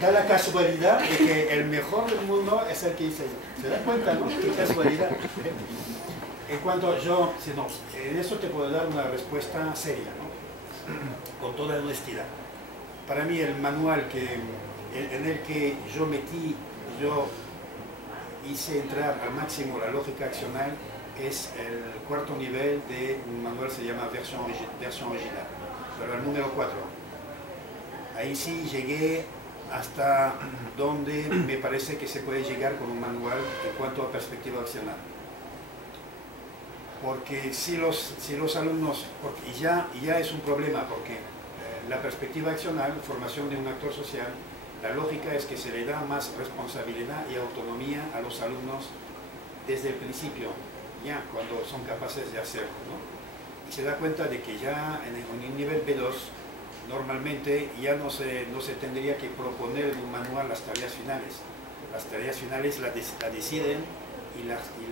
Da la casualidad de que el mejor del mundo es el que hice yo. ¿Se dan cuenta, no? Qué casualidad. En cuanto yo, si no, en eso te puedo dar una respuesta seria, ¿no? Con toda honestidad. Para mí el manual en el que yo hice entrar al máximo la lógica accional es el cuarto nivel de un manual, se llama versión original, pero el número 4. Ahí sí llegué hasta donde me parece que se puede llegar con un manual en cuanto a perspectiva accional. Porque si los alumnos, y ya es un problema, porque la perspectiva accional, formación de un actor social, la lógica es que se le da más responsabilidad y autonomía a los alumnos desde el principio, ya cuando son capaces de hacerlo, ¿no? Y se da cuenta de que ya en el nivel B2 normalmente ya no se tendría que proponer en un manual las tareas finales. Las tareas finales las deciden y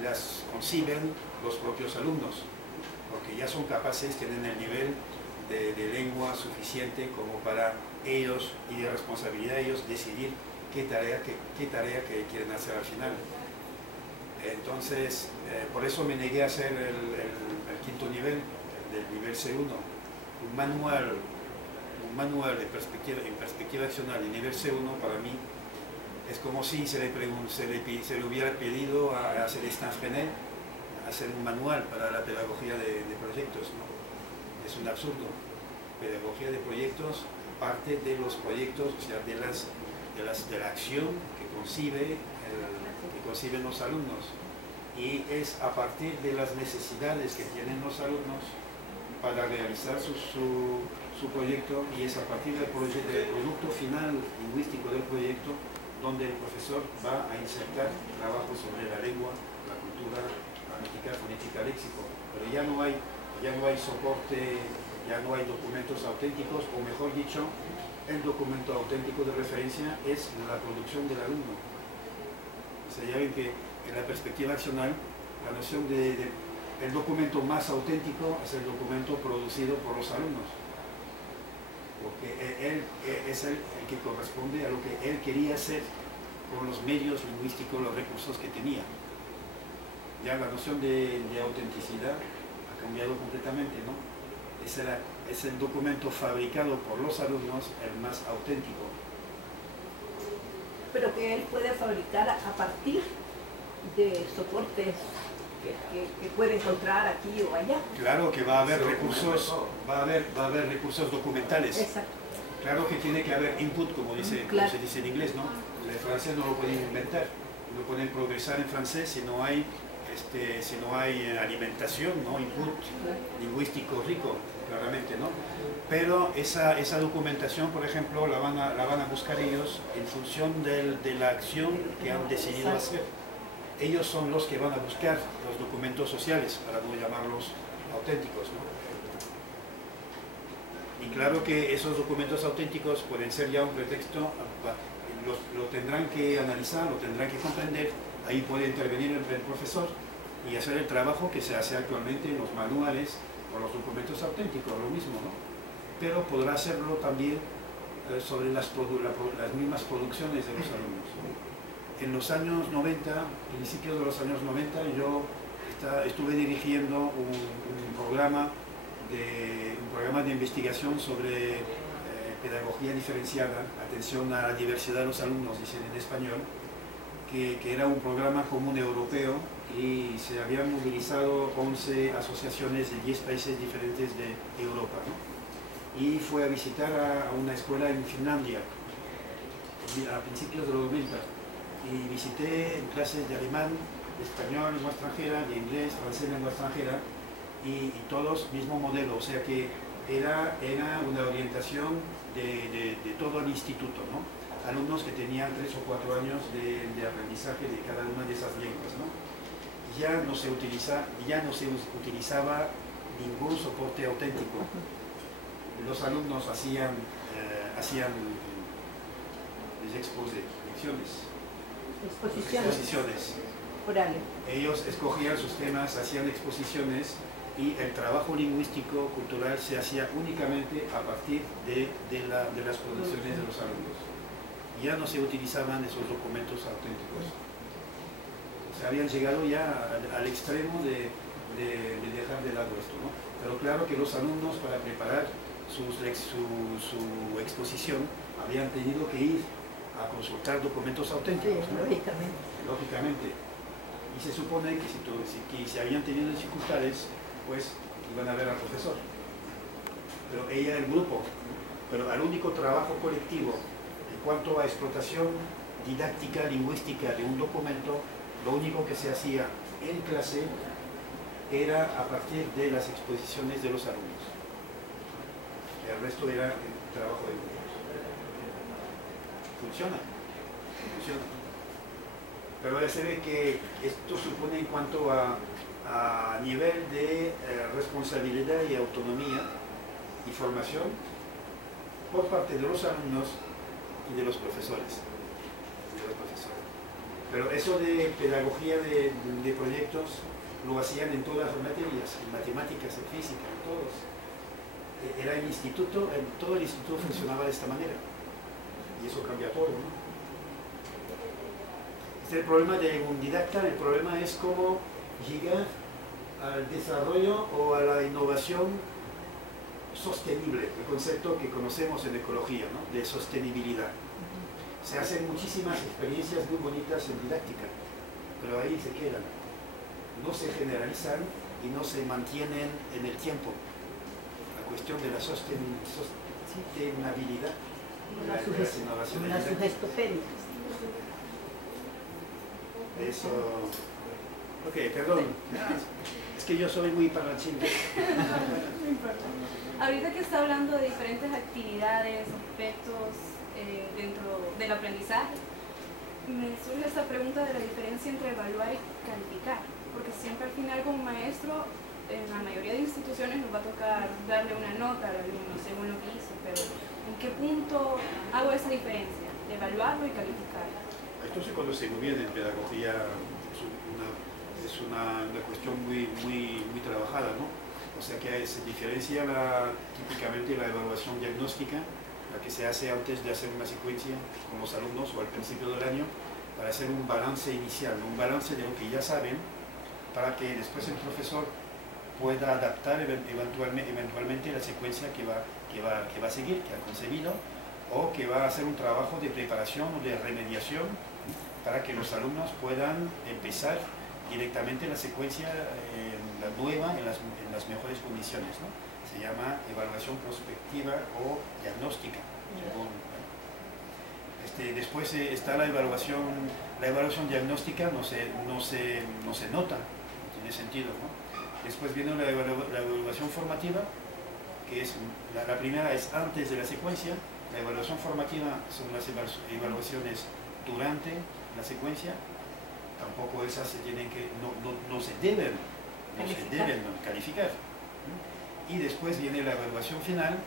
las conciben los propios alumnos, porque ya son capaces, tienen el nivel de lengua suficiente como para ellos y de responsabilidad de ellos decidir qué tarea que quieren hacer al final. Entonces, por eso me negué a hacer el quinto nivel, del nivel C1, un manual en perspectiva accional de nivel C1 para mí es como si se le hubiera pedido a Célestin Freinet hacer un manual para la pedagogía de proyectos, ¿no? Es un absurdo. Pedagogía de proyectos parte de los proyectos, o sea, de la acción que conciben los alumnos, y es a partir de las necesidades que tienen los alumnos para realizar su proyecto, y es a partir del producto final lingüístico del proyecto donde el profesor va a insertar trabajo sobre la lengua, la cultura, gramatical, fonética, léxico, pero ya no hay soporte, ya no hay documentos auténticos, o mejor dicho, el documento auténtico de referencia es la producción del alumno. O sea, ya ven que en la perspectiva accional, la noción el documento más auténtico es el documento producido por los alumnos, porque él es el que corresponde a lo que él quería hacer con los medios lingüísticos, los recursos que tenía. Ya la noción de autenticidad ha cambiado completamente, ¿no? Es el documento fabricado por los alumnos el más auténtico. Pero que él puede fabricar a partir de soportes que puede encontrar aquí o allá. Claro que va a haber recursos, va a haber recursos documentales. Exacto. Claro que tiene que haber input, como se dice en inglés, ¿no? El francés no lo pueden inventar, no pueden progresar en francés si no hay alimentación, ¿no? Input lingüístico rico, claramente, ¿no? Pero esa documentación, por ejemplo, la van a buscar ellos en función de la acción que han decidido hacer. Ellos son los que van a buscar los documentos sociales, para no llamarlos auténticos, ¿no? Y claro que esos documentos auténticos pueden ser ya un pretexto, lo tendrán que analizar, lo tendrán que comprender, ahí puede intervenir el profesor y hacer el trabajo que se hace actualmente en los manuales o los documentos auténticos, lo mismo, ¿no? Pero podrá hacerlo también sobre las mismas producciones de los alumnos. En los años 90, principios de los años 90, yo estuve dirigiendo un programa de investigación sobre pedagogía diferenciada, atención a la diversidad de los alumnos, dicen en español, que era un programa común europeo, y se habían movilizado 11 asociaciones de 10 países diferentes de Europa, ¿no? Y fue a visitar a una escuela en Finlandia a principios de los 90, y visité clases de alemán, de español, lengua extranjera, de inglés, francés, lengua extranjera, y todos mismo modelo, o sea que era una orientación de todo el instituto, ¿no? Alumnos que tenían 3 o 4 años de aprendizaje de cada una de esas lenguas, ¿no? Ya no se utilizaba ningún soporte auténtico. Los alumnos hacían Exposiciones. Orales. Ellos escogían sus temas, hacían exposiciones, y el trabajo lingüístico cultural se hacía únicamente a partir de las producciones de los alumnos. Ya no se utilizaban esos documentos auténticos. O sea, habían llegado ya al extremo de dejar de lado esto, ¿no? Pero claro que los alumnos, para preparar su exposición, habían tenido que ir a consultar documentos auténticos, ¿no? Lógicamente. Y se supone que si habían tenido dificultades, pues iban a ver al profesor. Pero ella, el grupo, pero al único trabajo colectivo en cuanto a explotación didáctica, lingüística de un documento, lo único que se hacía en clase era a partir de las exposiciones de los alumnos. El resto era el trabajo de grupos. Funciona. Pero ya se ve que esto supone, en cuanto a nivel de responsabilidad y autonomía y formación por parte de los alumnos y de los profesores. Pero eso de pedagogía de proyectos lo hacían en todas las materias, en matemáticas, en física, en todos. Era el instituto, todo el instituto funcionaba de esta manera. Y eso cambia todo, ¿no? Este es el problema de un didacta. El problema es cómo llegar al desarrollo o a la innovación sostenible, el concepto que conocemos en ecología, ¿no? De sostenibilidad. Se hacen muchísimas experiencias muy bonitas en didáctica, pero ahí se quedan. No se generalizan y no se mantienen en el tiempo. La cuestión de la sostenibilidad, las innovaciones. Las sugestopedias. Eso. Ok, perdón. Es que yo soy muy parlanchín. No importa. Ahorita que está hablando de diferentes actividades, aspectos dentro del aprendizaje, me surge esta pregunta de la diferencia entre evaluar y calificar, porque siempre al final como maestro, en la mayoría de instituciones nos va a tocar darle una nota al alumno según lo que hizo, pero ¿en qué punto hago esa diferencia de evaluarlo y calificar? Esto se conoce muy bien en pedagogía, es una cuestión muy trabajada, ¿no? O sea que se diferencia típicamente la evaluación diagnóstica, la que se hace antes de hacer una secuencia con los alumnos o al principio del año, para hacer un balance inicial, un balance de lo que ya saben, para que después el profesor pueda adaptar eventualmente la secuencia que va a seguir, que ha concebido, o que va a hacer un trabajo de preparación o de remediación para que los alumnos puedan empezar directamente la secuencia la nueva en las mejores condiciones, ¿no? Se llama evaluación prospectiva o diagnóstica. Después está la evaluación diagnóstica, no se nota, no tiene sentido, ¿no? Después viene la evaluación formativa, que es la primera es antes de la secuencia. La evaluación formativa son las evaluaciones durante la secuencia. Tampoco esas se tienen no se deben calificar. Y después viene la evaluación final,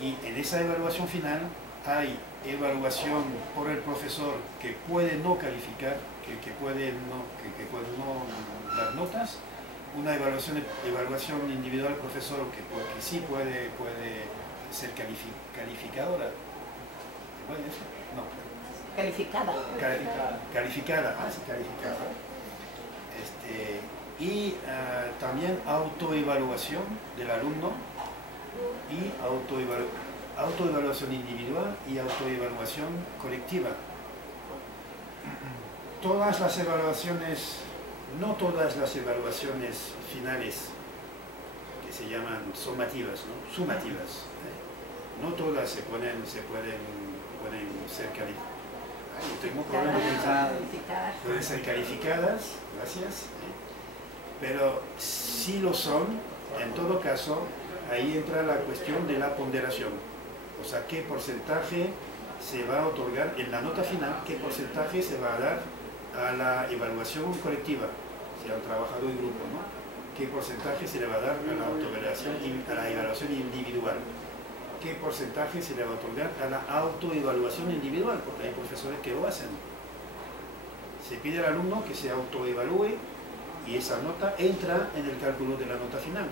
y en esa evaluación final hay evaluación por el profesor que puede no calificar, que puede no dar notas, una evaluación individual profesor que sí puede ser calificadora. ¿Puede eso? No. Calificada. Calificada. Y también autoevaluación del alumno y autoevaluación individual y autoevaluación colectiva. Todas las evaluaciones, no todas las evaluaciones finales, que se llaman sumativas, no todas pueden ser calificadas. Tengo problemas con pueden ser calificadas, gracias. Pero si lo son, en todo caso, ahí entra la cuestión de la ponderación. O sea, qué porcentaje se va a otorgar en la nota final, qué porcentaje se va a dar a la evaluación colectiva, si han trabajado en grupo, ¿no? Qué porcentaje se le va a dar a la evaluación individual, qué porcentaje se le va a otorgar a la autoevaluación individual, porque hay profesores que lo hacen. Se pide al alumno que se autoevalúe y esa nota entra en el cálculo de la nota final.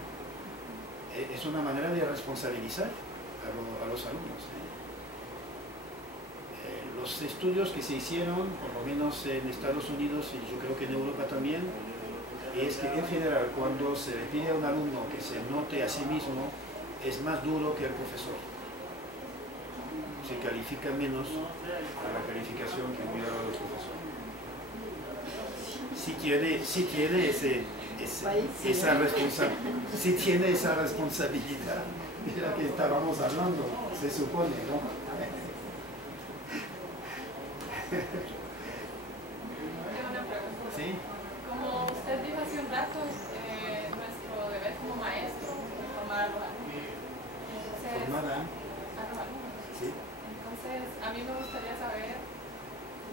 es una manera de responsabilizar a los alumnos. Los estudios que se hicieron, por lo menos en Estados Unidos y yo creo que en Europa también, es que en general cuando se le pide a un alumno que se note a sí mismo, es más duro que el profesor. Se califica menos a la calificación que hubiera dado el profesor. Si tiene esa responsabilidad de la que estábamos hablando, se supone, ¿no? Tengo una pregunta. ¿Sí? Como usted dijo hace un rato, nuestro deber como maestro es formar a los alumnos. Formada. A los alumnos. Sí. Entonces, a mí me gustaría saber,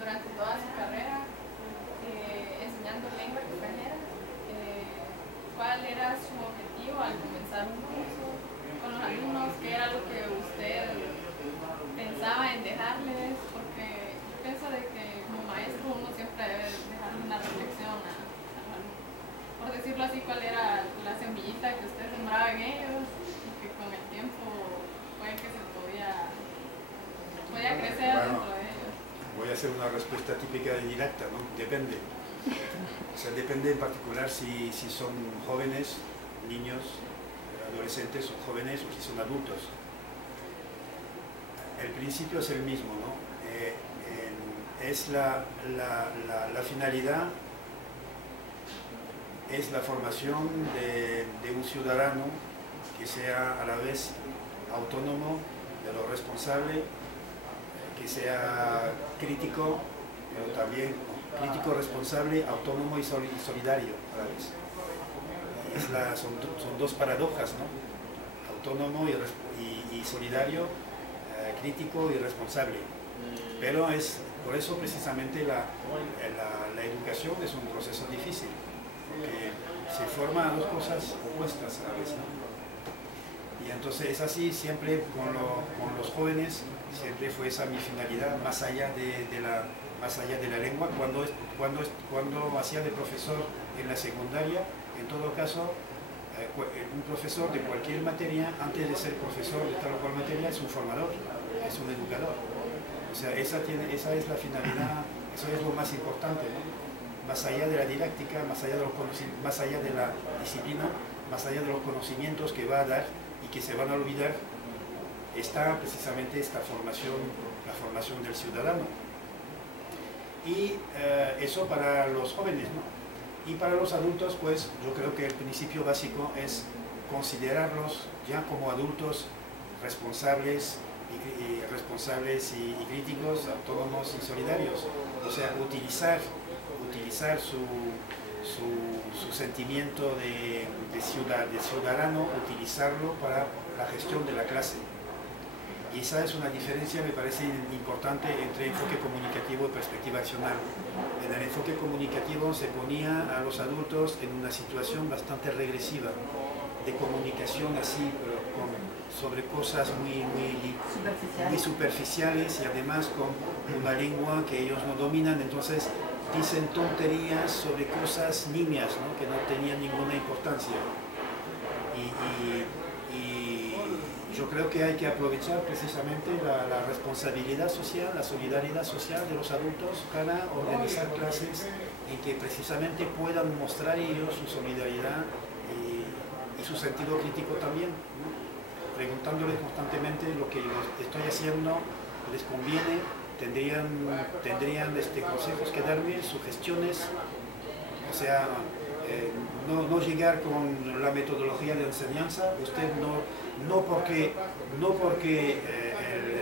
durante toda su carrera, enseñando lengua extranjera, ¿cuál era su objetivo al comenzar un curso con los alumnos? ¿Qué era lo que usted pensaba en dejarles? Porque yo pienso de que como maestro uno siempre debe dejarle una reflexión a los alumnos. Por decirlo así, ¿cuál era la semillita que usted sembraba en ellos y que con el tiempo fue que se podía crecer dentro de ellos? Voy a hacer una respuesta típica de didacta, ¿no? Depende. O sea, depende en particular si son jóvenes, niños, adolescentes o jóvenes o si son adultos. El principio es el mismo, ¿no? Es la finalidad, es la formación de un ciudadano que sea a la vez autónomo, de lo responsable, que sea crítico, pero también crítico, responsable, autónomo y solidario a la vez. Son dos paradojas, ¿no? Autónomo y solidario, crítico y responsable. Pero por eso precisamente la educación es un proceso difícil, porque se forman dos cosas opuestas a la vez, ¿no? Y entonces es así siempre con los jóvenes, siempre fue esa mi finalidad, más allá de la lengua. Cuando hacía de profesor en la secundaria, en todo caso, un profesor de cualquier materia, antes de ser profesor de tal o cual materia, es un formador, es un educador. O sea, esa es la finalidad, eso es lo más importante, ¿no? Más allá de la didáctica, más allá de la disciplina, más allá de los conocimientos que va a dar y que se van a olvidar, está precisamente esta formación, la formación del ciudadano. Y eso para los jóvenes, ¿no? Y para los adultos, pues yo creo que el principio básico es considerarlos ya como adultos responsables y críticos, autónomos y solidarios. O sea, utilizar su sentimiento de ciudadano, utilizarlo para la gestión de la clase. Y esa es una diferencia, me parece importante, entre enfoque comunicativo y perspectiva accional. En el enfoque comunicativo se ponía a los adultos en una situación bastante regresiva, de comunicación así, pero sobre cosas muy superficiales y además con una lengua que ellos no dominan, entonces dicen tonterías sobre cosas nimias, ¿no? Que no tenían ninguna importancia. Y yo creo que hay que aprovechar precisamente la responsabilidad social, la solidaridad social de los adultos para organizar clases en que precisamente puedan mostrar ellos su solidaridad y su sentido crítico también, ¿no? Preguntándoles constantemente lo que estoy haciendo les conviene, tendrían consejos que darme, sugestiones, o sea, no llegar con la metodología de enseñanza. Usted no porque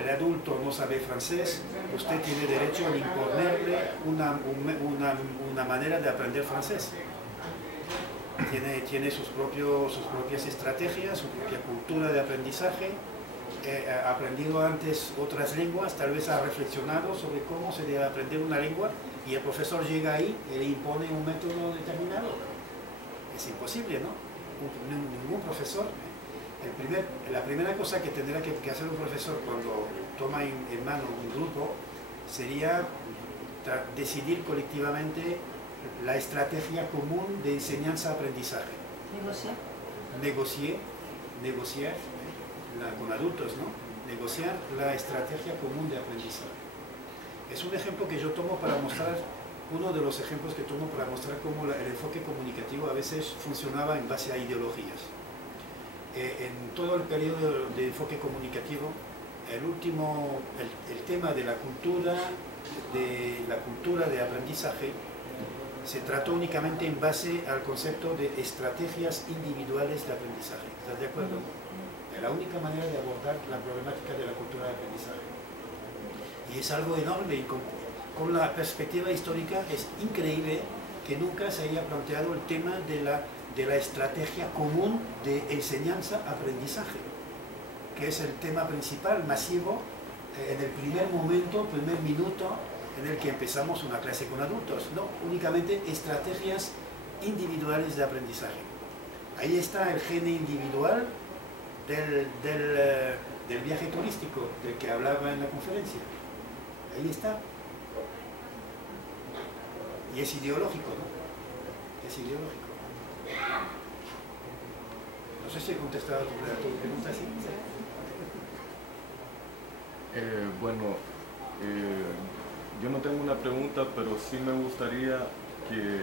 el adulto no sabe francés, usted tiene derecho a imponerle una manera de aprender francés. Tiene sus propias estrategias, su propia cultura de aprendizaje, ha aprendido antes otras lenguas, tal vez ha reflexionado sobre cómo se debe aprender una lengua y el profesor llega ahí y le impone un método determinado. Es imposible, ¿no? Ningún profesor. La primera cosa que tendrá que hacer un profesor cuando toma en mano un grupo sería decidir colectivamente la estrategia común de enseñanza-aprendizaje. Negociar negociar con adultos, ¿no? Negociar la estrategia común de aprendizaje. Es un ejemplo que yo tomo para mostrar, uno de los ejemplos que tomo para mostrar cómo el enfoque comunicativo a veces funcionaba en base a ideologías. En todo el periodo de enfoque comunicativo, el tema de la cultura de aprendizaje se trató únicamente en base al concepto de estrategias individuales de aprendizaje. ¿Estás de acuerdo? Es la única manera de abordar la problemática de la cultura de aprendizaje. Y es algo enorme, y con la perspectiva histórica es increíble que nunca se haya planteado el tema de la estrategia común de enseñanza-aprendizaje, que es el tema principal, masivo, en el primer minuto en el que empezamos una clase con adultos, no, únicamente estrategias individuales de aprendizaje. Ahí está el gen individual del viaje turístico, del que hablaba en la conferencia. Ahí está. Y es ideológico, ¿no? Es ideológico. No sé si he contestado a tu pregunta, ¿sí? Yo no tengo una pregunta, pero sí me gustaría que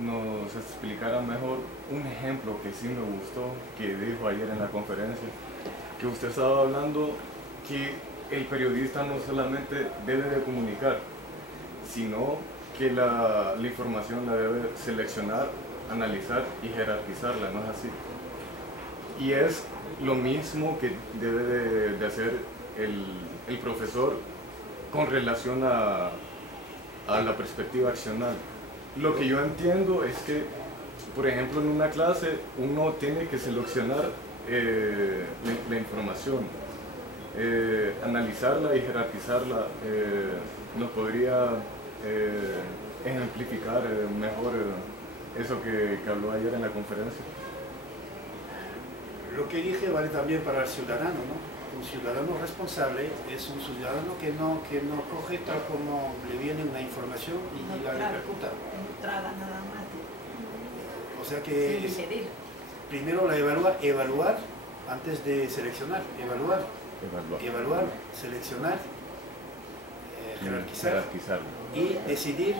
nos explicara mejor un ejemplo que sí me gustó, que dijo ayer en la conferencia, que usted estaba hablando que el periodista no solamente debe de comunicar, sino que la información la debe seleccionar, analizar y jerarquizarla, ¿no es así? Y es lo mismo que debe de hacer el profesor con relación a la perspectiva accional. Lo que yo entiendo es que, por ejemplo, en una clase uno tiene que seleccionar la información, analizarla y jerarquizarla. ¿Nos podría ejemplificar mejor eso que habló ayer en la conferencia? Lo que dije vale también para el ciudadano, ¿no? Un ciudadano responsable es un ciudadano que no coge tal como le viene una información y la repercuta. Entrada nada más. O sea que Sin medir. primero la evaluar antes de seleccionar, evaluar, seleccionar, jerarquizar y decidir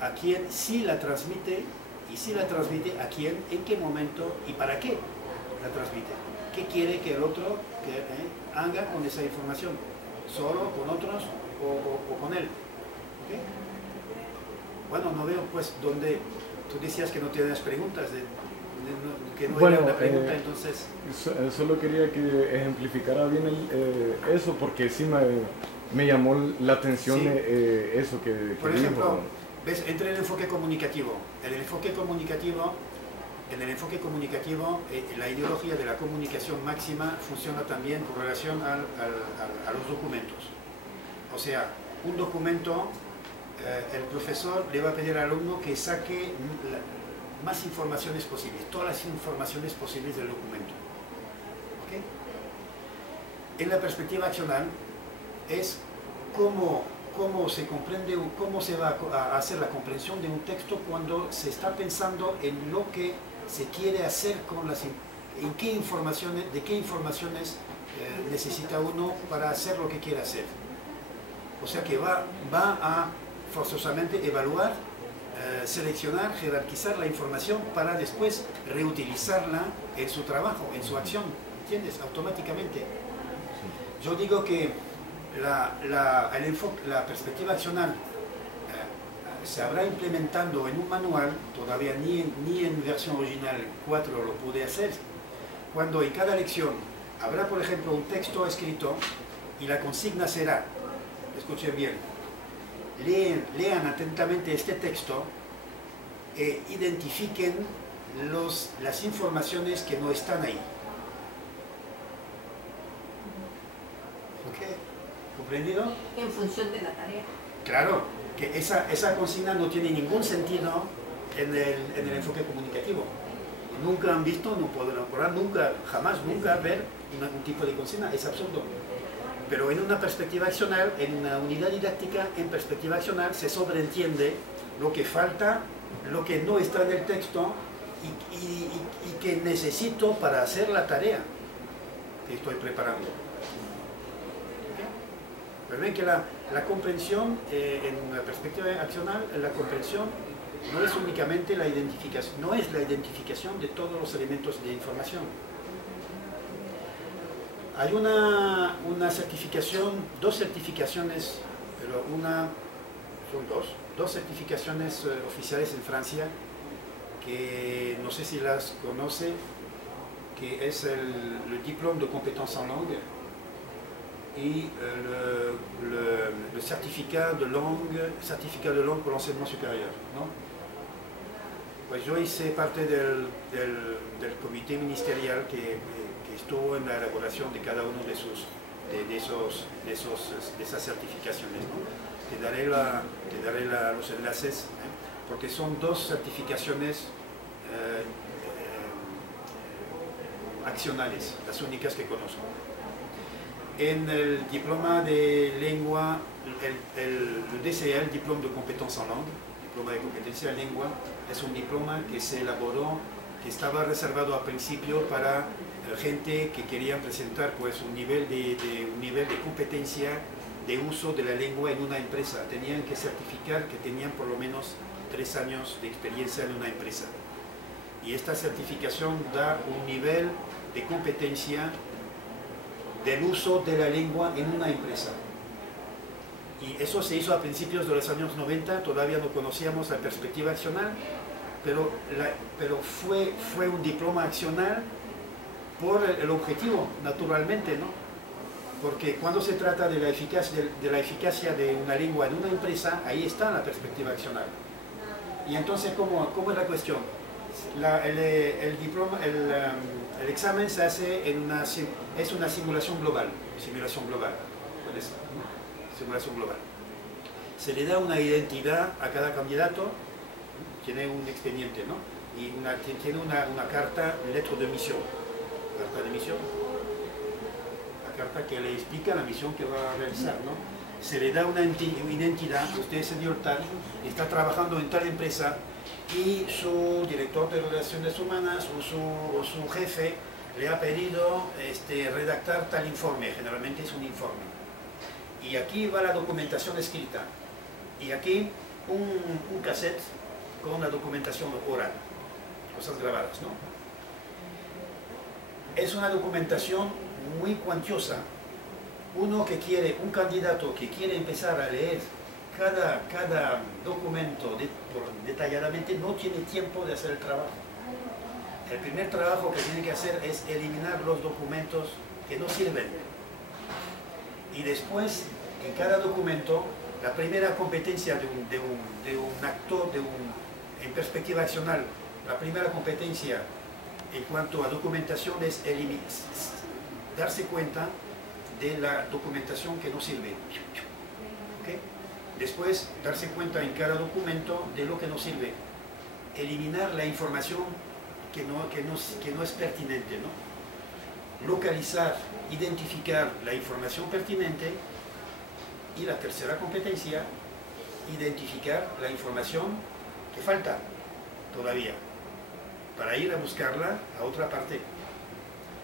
a quién sí la transmite y si la transmite a quién, en qué momento y para qué la transmite. ¿Qué quiere que el otro haga con esa información? ¿Solo con otros o con él? ¿Okay? Bueno, no veo pues dónde tú decías que no tienes preguntas, que no era una pregunta, entonces... Solo quería que ejemplificara bien eso, porque sí me llamó la atención, sí. Eso que por ejemplo, ¿ves? Entre el enfoque comunicativo. En el enfoque comunicativo, la ideología de la comunicación máxima funciona también con relación a los documentos. O sea, un documento, el profesor le va a pedir al alumno que saque más informaciones posibles, todas las informaciones posibles del documento. ¿Okay? En la perspectiva accional es cómo se comprende, cómo se va a hacer la comprensión de un texto cuando se está pensando en lo que se quiere hacer con de qué informaciones necesita uno para hacer lo que quiere hacer. O sea que va a forzosamente evaluar, seleccionar, jerarquizar la información para después reutilizarla en su trabajo, en su acción, ¿entiendes? Automáticamente. Yo digo que la perspectiva accional se habrá implementando en un manual, todavía ni en versión original 4 lo pude hacer, cuando en cada lección habrá, por ejemplo, un texto escrito y la consigna será, escuchen bien, lean atentamente este texto e identifiquen las informaciones que no están ahí. ¿Ok? ¿Comprendido? En función de la tarea. Claro, que esa consigna no tiene ningún sentido en el enfoque comunicativo. Nunca han visto, no podrán nunca, jamás, nunca ver un tipo de consigna, es absurdo. Pero en una perspectiva accional, en una unidad didáctica, en perspectiva accional, se sobreentiende lo que falta, lo que no está en el texto y que necesito para hacer la tarea que estoy preparando. ¿Okay? Pero ven que la comprensión, en una perspectiva accional, la comprensión no es únicamente la identificación, no es la identificación de todos los elementos de información. Hay una certificación, dos certificaciones, pero son dos certificaciones oficiales en Francia, que no sé si las conoce, que es el diplôme de compétence en langue y le certificat de langue pour l'enseignement supérieur, ¿no? Pues yo hice parte del comité ministerial que estuvo en la elaboración de cada uno de esas certificaciones, ¿no? Te daré los enlaces, porque son dos certificaciones accionales, las únicas que conozco. En el diploma de lengua, el DCA, el diploma de competencia en langue, diploma de competencia en lengua, es un diploma que se elaboró, que estaba reservado al principio para gente que quería presentar pues un nivel de competencia de uso de la lengua en una empresa. Tenían que certificar que tenían por lo menos 3 años de experiencia en una empresa. Y esta certificación da un nivel de competencia del uso de la lengua en una empresa. Y eso se hizo a principios de los años 90, todavía no conocíamos la perspectiva accional, pero fue un diploma accional por el objetivo, naturalmente, ¿no? Porque cuando se trata de la eficacia de una lengua en una empresa, ahí está la perspectiva accional. Y entonces, ¿cómo es la cuestión? El examen se hace es una simulación global. Simulación global. Se le da una identidad a cada candidato, tiene un expediente, ¿no? Y tiene una carta, lettre de misión. Carta de misión. La carta que le explica la misión que va a realizar, ¿no? Se le da una identidad, usted es señor tal, está trabajando en tal empresa y su director de relaciones humanas o su jefe le ha pedido redactar tal informe, generalmente es un informe. Y aquí va la documentación escrita y aquí un cassette con la documentación oral, cosas grabadas, ¿no? Es una documentación muy cuantiosa. Un candidato que quiere empezar a leer cada documento detalladamente, no tiene tiempo de hacer el trabajo. El primer trabajo que tiene que hacer es eliminar los documentos que no sirven. Y después, en cada documento, la primera competencia de un actor, en perspectiva accional, la primera competencia en cuanto a documentación es darse cuenta de la documentación que no sirve. ¿Okay? Después, darse cuenta en cada documento de lo que no sirve. Eliminar la información que no es pertinente, ¿no? Localizar, identificar la información pertinente. Y la tercera competencia, identificar la información que falta todavía, para ir a buscarla a otra parte.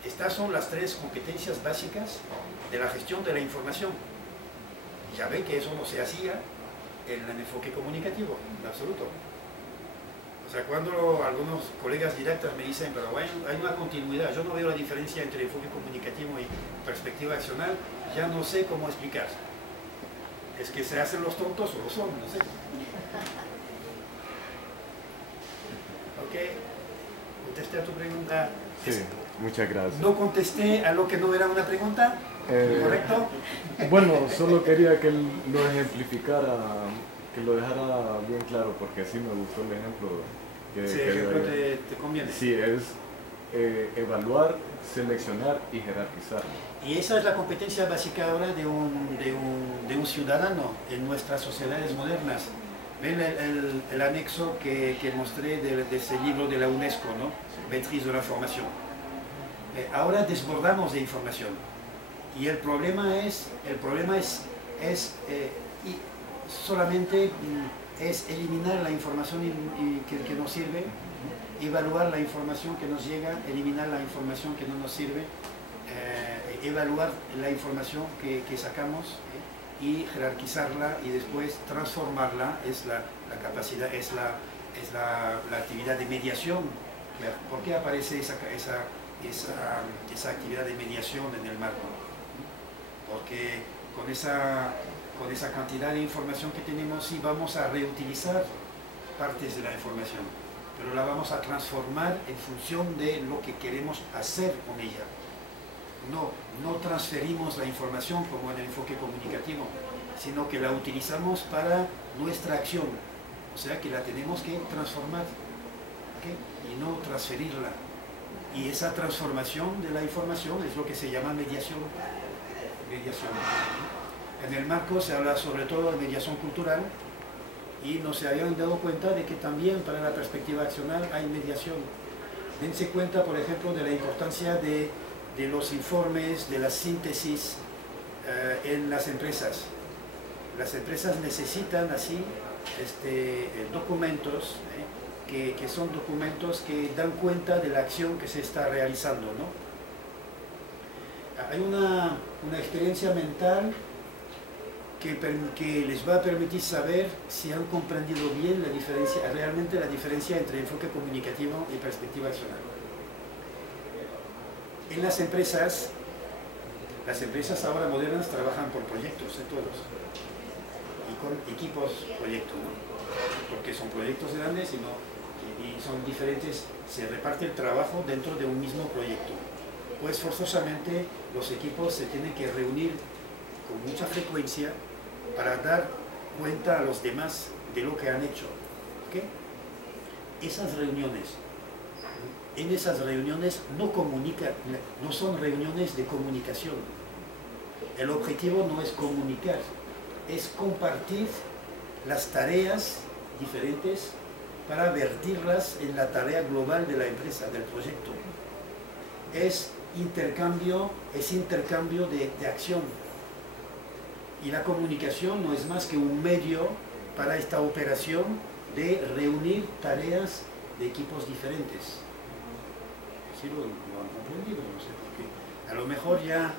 Estas son las 3 competencias básicas de la gestión de la información. Ya ven que eso no se hacía en el enfoque comunicativo, en absoluto. O sea, cuando algunos colegas directos me dicen, pero bueno, hay una continuidad, yo no veo la diferencia entre enfoque comunicativo y perspectiva accional, ya no sé cómo explicar. Es que se hacen los tontos o lo son, no sé. Ok, contesté a tu pregunta. Sí, muchas gracias. ¿No contesté a lo que no era una pregunta? ¿Correcto? Bueno, solo quería que él lo ejemplificara, que lo dejara bien claro, porque así me gustó el ejemplo. Sí, el ejemplo te conviene. Sí, es evaluar, seleccionar y jerarquizar. Y esa es la competencia básica ahora de un ciudadano en nuestras sociedades modernas. Ven el anexo que mostré de ese libro de la UNESCO, ¿no? Maîtrise de la información. Ahora desbordamos de información. Y el problema es solamente es eliminar la información que nos sirve, evaluar la información que nos llega, eliminar la información que no nos sirve, evaluar la información que sacamos y jerarquizarla y después transformarla. Es la capacidad, es la actividad de mediación. ¿Por qué aparece esa actividad de mediación en el marco? Porque con esa cantidad de información que tenemos, sí vamos a reutilizar partes de la información, pero la vamos a transformar en función de lo que queremos hacer con ella. No transferimos la información como en el enfoque comunicativo, sino que la utilizamos para nuestra acción, o sea que la tenemos que transformar, ¿okay? Y no transferirla. Y esa transformación de la información es lo que se llama mediación. En el marco se habla sobre todo de mediación cultural y no se habían dado cuenta de que también para la perspectiva accional hay mediación. Dense cuenta, por ejemplo, de la importancia de los informes, de la síntesis en las empresas. Las empresas necesitan así documentos que son documentos que dan cuenta de la acción que se está realizando, ¿no? Hay una experiencia mental que les va a permitir saber si han comprendido bien realmente la diferencia entre enfoque comunicativo y perspectiva accional. En las empresas ahora modernas trabajan por proyectos, todos, y con equipos proyectos, ¿no? Porque son proyectos grandes y son diferentes, se reparte el trabajo dentro de un mismo proyecto. Pues forzosamente los equipos se tienen que reunir con mucha frecuencia para dar cuenta a los demás de lo que han hecho. ¿Okay? En esas reuniones no son reuniones de comunicación. El objetivo no es comunicar, es compartir las tareas diferentes para vertirlas en la tarea global de la empresa, del proyecto. Es intercambio de acción. Y la comunicación no es más que un medio para esta operación de reunir tareas de equipos diferentes. ¿Sí lo han comprendido? No sé, porque a lo mejor ya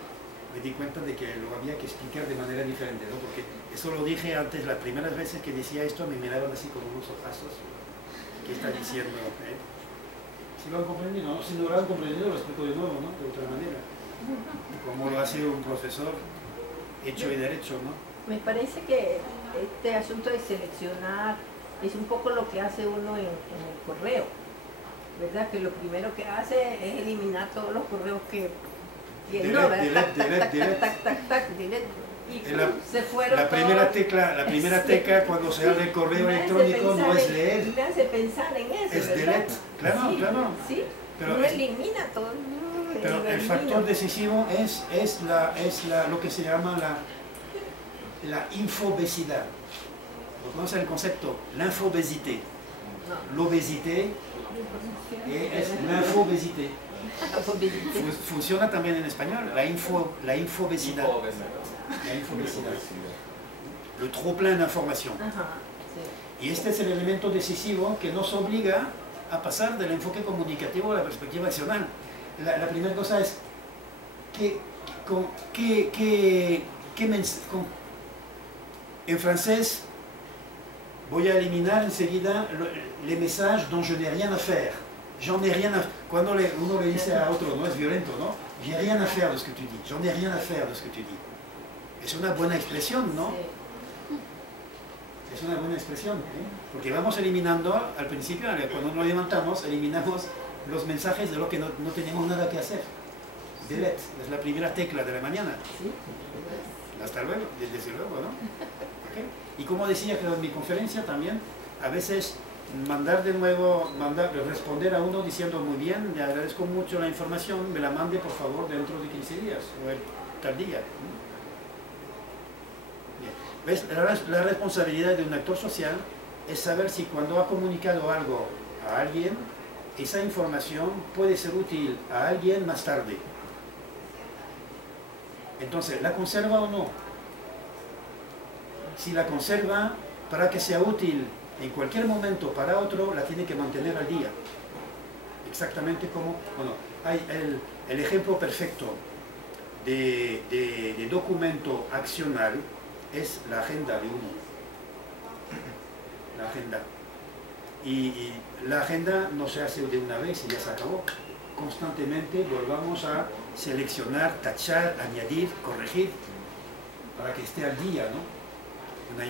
me di cuenta de que lo había que explicar de manera diferente, ¿no? Porque eso lo dije antes, las primeras veces que decía esto me miraban así con unos ojazos. ¿Qué está diciendo? Si lo han comprendido, ¿no? Si no lo han comprendido, lo explico de nuevo, ¿no? De otra manera. Como lo ha sido un profesor hecho y derecho, ¿no? Me parece que este asunto de seleccionar es un poco lo que hace uno en el correo, ¿verdad? Que lo primero que hace es eliminar todos los correos que no, ¿verdad? Delete. Y se fueron la primera tecla cuando se abre el correo electrónico no es leer. Me hace pensar en eso, es ¿verdad? delete. Claro, sí, claro. Sí, pero no elimina todo. Pero el factor decisivo es lo que se llama la infobesidad. ¿Lo conocen el concepto? L'infobésité. L'obésité es l'infobésité. Funciona también en español, la infobesidad. La infobesidad. Le trop plein d'información. Y este es el elemento decisivo que nos obliga a pasar del enfoque comunicativo a la perspectiva accional. La primera cosa es en francés voy a eliminar enseguida les messages dont je n'ai rien à faire. J'en ai rien à... Cuando uno le dice a otro, no es violento, ¿no? J'ai rien à faire de ce que tu dis. J'en ai rien à faire de ce que tu dis. Es una buena expresión, ¿no? Es una buena expresión, ¿eh? Porque vamos eliminando, al principio, cuando nos levantamos, eliminamos los mensajes de lo que no tenemos nada que hacer. Delete, es la primera tecla de la mañana. Hasta luego, desde luego, ¿no? ¿Okay? Y como decía, creo en mi conferencia también, a veces responder a uno diciendo muy bien, le agradezco mucho la información, me la mande por favor dentro de 15 días o tal día. Bien. ¿Ves? La responsabilidad de un actor social es saber si cuando ha comunicado algo a alguien, esa información puede ser útil a alguien más tarde. Entonces, ¿la conserva o no? Si la conserva, para que sea útil en cualquier momento para otro, la tiene que mantener al día. Exactamente como, bueno, hay el ejemplo perfecto de documento accional es la agenda de uno. La agenda. Y la agenda no se hace de una vez y ya se acabó. Constantemente volvamos a seleccionar, tachar, añadir, corregir, para que esté al día, ¿no? Una